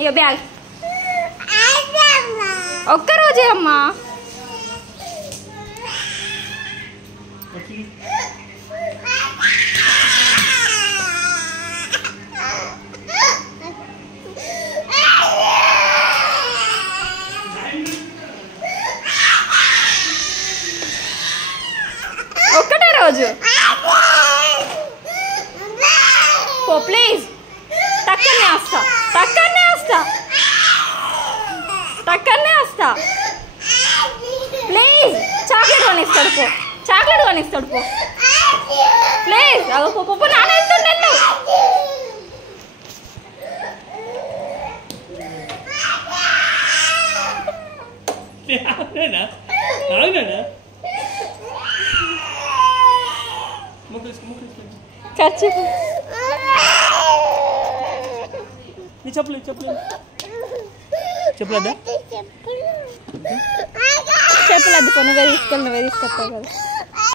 ఇక బ్యాగ్ ఒక్కరోజే అమ్మా. ఒక్కటే రోజు పో ప్లీజ్. టక్కనే వస్తా ప్లీజ్. చాక్లెట్ కొనిస్తాడు పో ప్లీజ్. అగో పో నాన్న వెళ్తుండెళ్ళు. చెప్పలేదా? చెప్పులు అద్దుకో, నువ్వే తీసుకొస్తావు కదా.